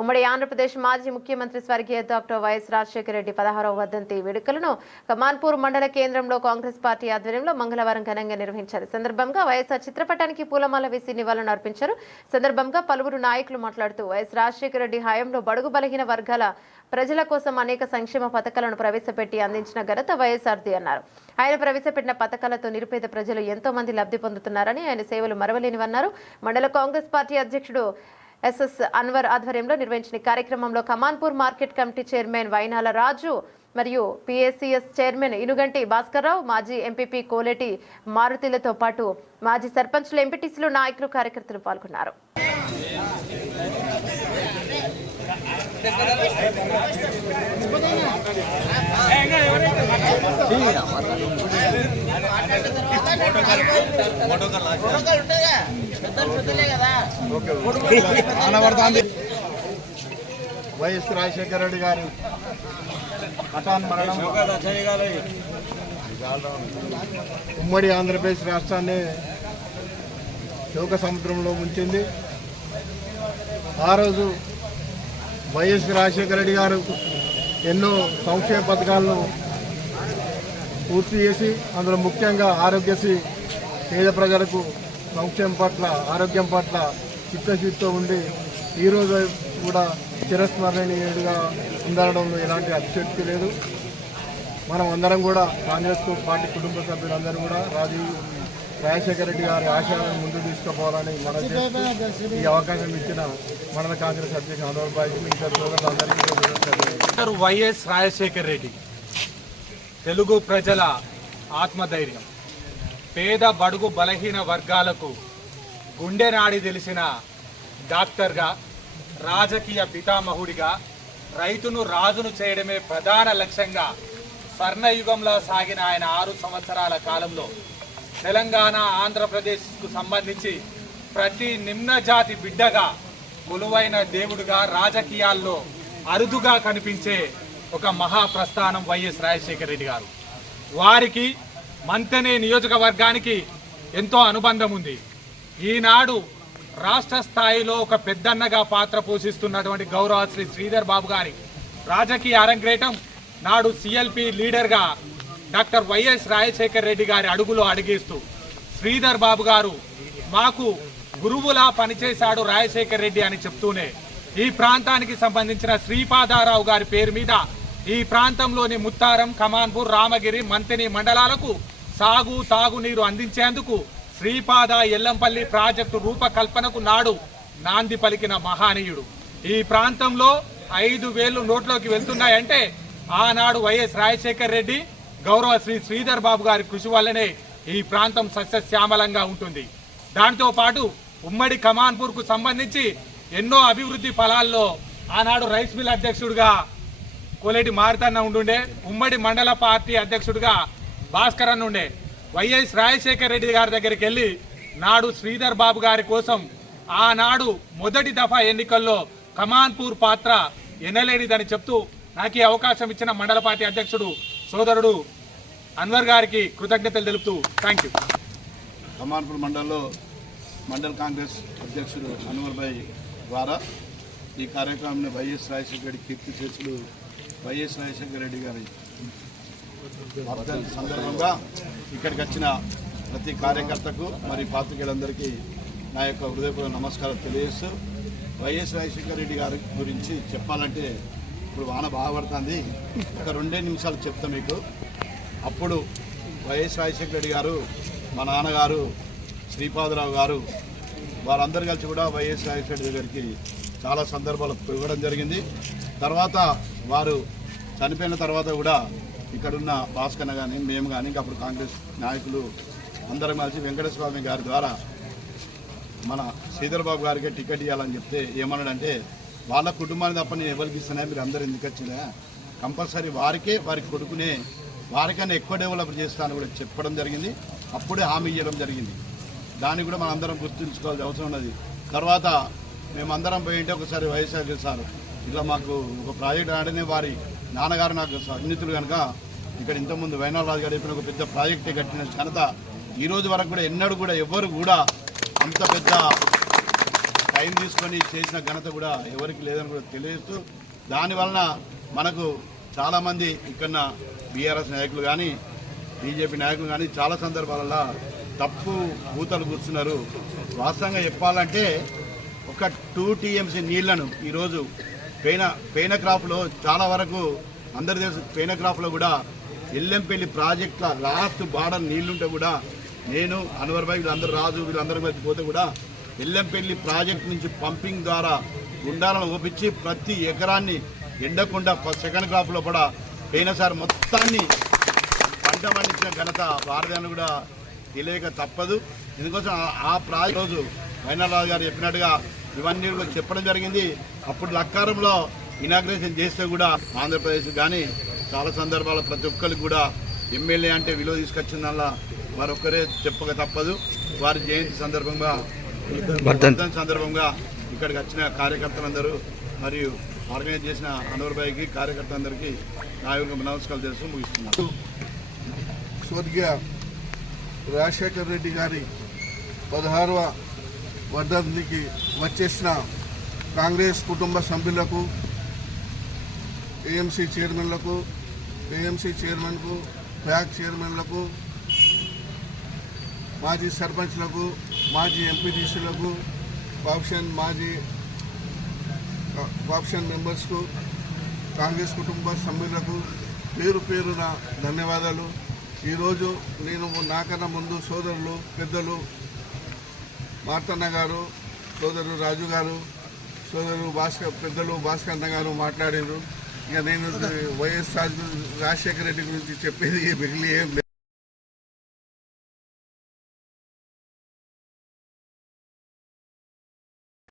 ఉమ్మడి ఆంధ్రప్రదేశ్ మాజీ ముఖ్యమంత్రి స్వర్గీయ డాక్టర్ వైఎస్ రాజశేఖర రెడ్డి 16వ వర్ధంతి వేడుకలను కమాన్పూర్ మండల కేంద్రంలో కాంగ్రెస్ పార్టీ ఆధ్వర్యంలో మంగళవారం ఘనంగా నిర్వహించారు. సందర్భంగా వైఎస్ఆర్ చిత్రపటానికి పూలమాల వేసి నివాళులు అర్పించారు. సందర్భంగా పలువురు నాయకులు మాట్లాడుతూ వైఎస్ రాజశేఖర రెడ్డి హయాంలో బడుగు బలహీన వర్గాల ప్రజల కోసం అనేక సంక్షేమ పథకాలను ప్రవేశపెట్టి అందించిన ఘనత వైఎస్ఆర్ది అన్నారు. ఆయన ప్రవేశపెట్టిన పథకాలతో నిరుపేద ప్రజలు ఎంతో మంది లబ్ధి పొందుతున్నారని, ఆయన సేవలు మరవలేనివన్నారు. మండల కాంగ్రెస్ పార్టీ అధ్యక్షుడు ఎస్ఎస్ అన్వర్ ఆధ్వర్యంలో నిర్వహించిన కార్యక్రమంలో కమాన్పూర్ మార్కెట్ కమిటీ చైర్మన్ వైనాల రాజు మరియు పిఎస్సిఎస్ చైర్మన్ ఇనుగంటి భాస్కర్రావు, మాజీ ఎంపీపీ కోలేటి మారుతిలతో పాటు మాజీ సర్పంచ్లు, ఎంపీటీసీలు, నాయకులు, కార్యకర్తలు పాల్గొన్నారు. వైఎస్ రాజశేఖర రెడ్డి గారి హఠాన్ మరణం ఉమ్మడి ఆంధ్రప్రదేశ్ రాష్ట్రాన్ని శోక సముద్రంలో ముంచింది. ఆ రోజు వైఎస్ రాజశేఖర రెడ్డి గారు ఎన్నో సంక్షేమ పథకాలను పూర్తి చేసి అందులో ముఖ్యంగా ఆరోగ్యశ్రీ పేద ప్రజలకు సంక్షేమం పట్ల, ఆరోగ్యం పట్ల చిత్తశుద్ధితో ఉండి ఈరోజు కూడా చిరస్మరణీయుడిగా ఉండడంలో ఎలాంటి అతిశక్తి లేదు. మనం అందరం కూడా కాంగ్రెస్ పార్టీ కుటుంబ సభ్యులందరూ కూడా రాజశేఖర రెడ్డి గారి ఆశయాలను ముందు తీసుకుపోవాలని మనం చేస్తూ ఈ అవకాశం ఇచ్చిన మండల కాంగ్రెస్ అధ్యక్షుడు అన్వర్బాయికి ఇంకా సోదరులందరికీ వైఎస్ రాజశేఖర రెడ్డి తెలుగు ప్రజల ఆత్మధైర్యం, పేద బడుగు బలహీన వర్గాలకు గుండె నాడి తెలిసిన డాక్టర్గా, రాజకీయ పితామహుడిగా, రైతును రాజును చేయడమే ప్రధాన లక్ష్యంగా స్వర్ణయుగంలో సాగిన ఆయన 6 సంవత్సరాల కాలంలో తెలంగాణ, ఆంధ్రప్రదేశ్కు సంబంధించి ప్రతి నిమ్న జాతి బిడ్డగా, కొలువైన దేవుడిగా రాజకీయాల్లో అరుదుగా కనిపించే ఒక మహాప్రస్థానం వైఎస్ రాజశేఖర రెడ్డి గారు. వారికి మంతెనే నియోజకవర్గానికి ఎంతో అనుబంధం ఉంది. ఈనాడు రాష్ట్ర స్థాయిలో ఒక పెద్దన్నగా పాత్ర పోషిస్తున్నటువంటి గౌరవ శ్రీ శ్రీధర్ బాబు గారి రాజకీయ అరంగేటం నాడు సిఎల్పి లీడర్గా డాక్టర్ వైఎస్ రాజశేఖర రెడ్డి గారి అడుగులో అడిగేస్తూ శ్రీధర్ బాబు గారు మాకు గురువులా పనిచేశాడు రాజశేఖర రెడ్డి అని చెప్తూనే ఈ ప్రాంతానికి సంబంధించిన శ్రీపాదారావు గారి పేరు మీద ఈ ప్రాంతంలోని ముత్తారం, కమాన్పూర్, రామగిరి, మంతెని మండలాలకు సాగు, తాగునీరు అందించేందుకు శ్రీపాద ఎల్లంపల్లి ప్రాజెక్టు రూపకల్పనకు నాడు నాంది పలికిన మహానీయుడు. ఈ ప్రాంతంలో 5,000 నోట్లోకి వెళ్తున్నాయంటే ఆనాడు వైఎస్ రాజశేఖర రెడ్డి, గౌరవ శ్రీ శ్రీధర్ బాబు గారి కృషి వల్లనే ఈ ప్రాంతం సస్యశ్యామలంగా ఉంటుంది. దాంతో పాటు ఉమ్మడి కమాన్పూర్కు సంబంధించి ఎన్నో అభివృద్ధి ఫలాల్లో ఆనాడు రైస్ మిల్ అధ్యక్షుడిగా కోలేటి మారుతన్న ఉండుండే, ఉమ్మడి మండల పార్టీ అధ్యక్షుడిగా భాస్కర్ అన్న ఉండే. వైఎస్ రాజశేఖర రెడ్డి గారి దగ్గరికి వెళ్ళి నాడు శ్రీధర్ బాబు గారి కోసం ఆనాడు మొదటి దఫా ఎన్నికల్లో కమాన్పూర్ పాత్ర ఎనలేనిదని చెప్తూ నాకు ఈ అవకాశం ఇచ్చిన మండల పార్టీ అధ్యక్షుడు సోదరుడు అన్వర్ గారికి కృతజ్ఞతలు తెలుపుతూ థ్యాంక్ యూ. కమాన్పూర్ మండలంలో మండల కాంగ్రెస్ అధ్యక్షుడు అన్వర్ భాయ్ ద్వారా ఈ కార్యక్రమాన్ని వైఎస్ రాజశేఖర రెడ్డి కీర్తి చేసులు వైఎస్ రాజశేఖర రెడ్డి గారి వర్ధంతి సందర్భంగా ఇక్కడికి వచ్చిన ప్రతి కార్యకర్తకు మరి పాత్రికేయులందరికీ నా యొక్క హృదయపూర్వక నమస్కారం తెలియజేస్తూ, వైఎస్ రాజశేఖర రెడ్డి గారి గురించి చెప్పాలంటే ఇప్పుడు వాన బాగా పడుతుంది. ఒక 2 నిమిషాలు చెప్తా మీకు. అప్పుడు వైఎస్ రాజశేఖర రెడ్డి గారు, మా నాన్నగారు శ్రీపాదరావు గారు, వారందరూ కలిసి కూడా వైఎస్ రాజశేఖర రెడ్డి గారికి చాలా సందర్భాలు ఇవ్వడం జరిగింది. తర్వాత వారు చనిపోయిన తర్వాత కూడా ఇక్కడున్న భాస్కర్ కానీ మేము కానీ ఇంకా అప్పుడు కాంగ్రెస్ నాయకులు అందరం కలిసి వెంకటేశ్వర స్వామి గారి ద్వారా మన శ్రీధర్ బాబు గారికి టికెట్ ఇవ్వాలని చెప్తే ఏమన్నాడంటే, వాళ్ళ కుటుంబాన్ని తప్ప నేను ఎవరికి ఇస్తానే, మీరు అందరూ ఎందుకు వచ్చినా కంపల్సరీ వారికే, వారి కొడుకునే వారికైనా ఎక్కువ డెవలప్ చేస్తానని కూడా చెప్పడం జరిగింది. అప్పుడే హామీ ఇవ్వడం జరిగింది. దాన్ని కూడా మనం అందరం గుర్తుంచుకోవాల్సిన అవసరం ఉన్నది. తర్వాత మేమందరం పోయింటే ఒకసారి వైఎస్ఆర్ సార్ ఇట్లా మాకు ఒక ప్రాజెక్ట్ ఆడనే వారి నాన్నగారు నాకు సన్నిహితులు కనుక ఇక్కడ ఇంతకుముందు వైనాల్ రాజు గారు చెప్పిన ఒక పెద్ద ప్రాజెక్టే కట్టిన ఘనత ఈ రోజు వరకు కూడా ఎన్నడూ కూడా ఎవ్వరు కూడా అంత పెద్ద టైం తీసుకొని చేసిన ఘనత కూడా ఎవరికి లేదని కూడా తెలియజేస్తూ దానివలన మనకు చాలామంది ఇక్కడ బీఆర్ఎస్ నాయకులు కానీ బీజేపీ నాయకులు కానీ చాలా సందర్భాలలో తప్పు కూతలు కూర్చున్నారు. వాస్తవంగా చెప్పాలంటే ఒక 2 TMC నీళ్లను ఈరోజు పెయిన క్రాప్లో చాలా వరకు అందరి తెలుసు. పెయిన క్రాప్లో కూడా ఎల్లంపల్లి ప్రాజెక్టుల లాస్ట్ బార్డర్ నీళ్లుంటే కూడా నేను అన్వర్ భాయ్ వీళ్ళందరూ రాజు వీళ్ళందరి మధ్య పోతే కూడా ఎల్లంపల్లి ప్రాజెక్టు నుంచి పంపింగ్ ద్వారా గుండాలను ఓపించి ప్రతి ఎకరాన్ని ఎండకుండా సెకండ్ క్రాప్లో కూడా పోయినసారి మొత్తాన్ని పంట పండించిన ఘనత వారదాన్ని కూడా తెలియక తప్పదు. ఎందుకోసం ఆ ప్రాజెక్ట్ రోజు వైనారాజు గారు చెప్పినట్టుగా ఇవన్నీ కూడా చెప్పడం జరిగింది. అప్పుడు లక్కారంలో ఇనాగ్రేషన్ చేస్తే కూడా ఆంధ్రప్రదేశ్ కానీ చాలా సందర్భాలు ప్రతి ఒక్కరికి కూడా ఎమ్మెల్యే అంటే విలువ తీసుకొచ్చిందల్లా మరొకరే చెప్పక తప్పదు. వారి జయంతి సందర్భంగా ఇక్కడికి వచ్చిన కార్యకర్తలందరూ మరియు ఆర్గనైజ్ చేసిన అన్వర్ భాయ్కి కార్యకర్తలందరికీ నా యొక్క నమస్కారాలు తెలుస్తూ ముగిస్తున్నాను. స్వర్గీయ రాజశేఖర్ రెడ్డి గారి 16వ వర్ధంతికి వచ్చేసిన కాంగ్రెస్ కుటుంబ సభ్యులకు, ఏఎంసీ చైర్మన్లకు, ఏఎంసీ చైర్మన్కు, బ్యాక్ చైర్మన్లకు, మాజీ సర్పంచ్లకు, మాజీ ఎంపీటీసీలకు, కాప్షన్ మెంబర్స్కు, కాంగ్రెస్ కుటుంబ సభ్యులకు పేరు పేరున ధన్యవాదాలు. ఈరోజు నేను నాకన్నా ముందు సోదరులు పెద్దలు మార్తన్న గారు, సోదరుడు రాజు గారు, సోదరుడు పెద్దలు భాస్కర్ అన్న గారు మాట్లాడారు. ఇక నేను వైఎస్ రాజశేఖర రెడ్డి గురించి చెప్పేది మిగిలి ఏం లేదు.